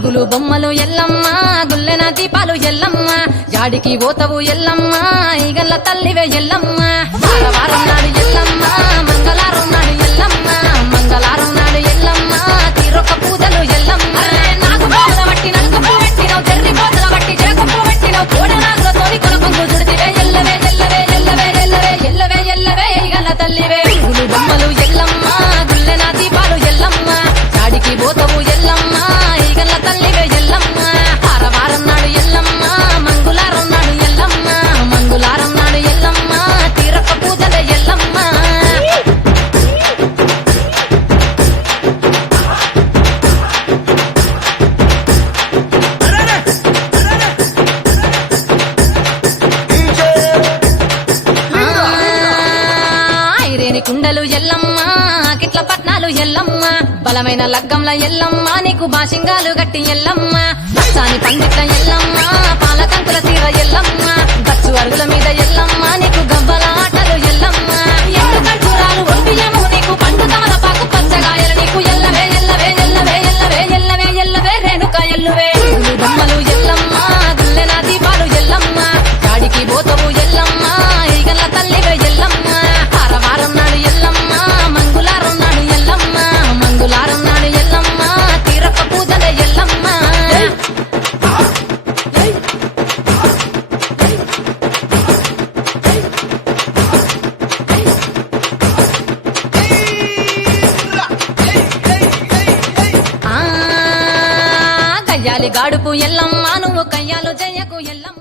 గురుగులు బొమ్మలు ఎల్లమ్మ గుల్లెన దీపాలు ఎల్లమ్మ యాడికి పోతవు ఎల్లమ్మ ఈగల్ల తల్లివే ఎల్లమ్మ వారం నాడు ఎల్లమ్మ మంగళారం నాడు ఎల్లమ్మ మంగళారం నాడు ఎల్లమ్మ తీరొక్క పూజలు ఎల్లమ్మ నాకు పూల బట్టి నలుగు పువ్వు పెట్టినావు తెర్రి పోతల బట్టి జగ పువ్వు పెట్టినావు కోడనాగులతోని కొనకొంగు చుడితివే ఎల్లవే ఎల్లవే ఎల్లవే ఎల్లవే ఎల్లవే ఎల్లవే ఈగల్ల తల్లివే గురుగులు బొమ్మలు ఎల్లమ్మ గుల్లెన దీపాలు ఎల్లమ్మ యాడికి పోతవు ఎల్లమ్మ ఈగల్ల తల్లివే ఎల్లమ్మ వారం నాడు ఎల్లమ్మ మంగళారం నాడు ఎల్లమ్మ మంగళారం నాడు ఎల్లమ్మ తీరొక్క పూజలే ఎల్లమ్మ ఐరేని కుండలు ఎల్లమ్మ కిట్ల పట్నాలు ఎల్లమ్మ బలమైన లగ్గంల ఎల్లమ్మ నీకు బాషింగాలు గట్టి ఎల్లమ్మ సాని పండిట్ల ఎల్లమ్మ పాలకంకుల తీర ఎల్లమ్మ గచ్చు అరుగుల మీద ఎల్లమ్మ నీకు గవ్వల ఆటలు ఎల్లమ్మ ఎండు ఖర్జూరాలు ఒంటియము నీకు పండు తమలపాకు పచ్చగాయలు నీకు ఎల్లవే ఎల్లవే ఎల్లవే ఎల్లవే ఎల్లవే ఎల్లవే రేణుక ఎల్లువే బొమ్మలు ఎల్లమ్మ గుల్లెన దీపాలు ఎల్లమ్మ కాడికి పోతవు ఎల్లమ్మ ఈగల్ల తల్లివే ఎల్లమ్మ వారం నాడు ఎల్లమ్మ మంగళారం నాడు ఎల్లమ్మ మంగళారం నాడు ఎల్లమ్మ తీరొక్క పూజలే ఎల్లమ్మ గయ్యాలి గాడుపు ఎల్లమ్మ నువ్వు కయ్యాలు చెయ్యకు ఎల్లమ్మ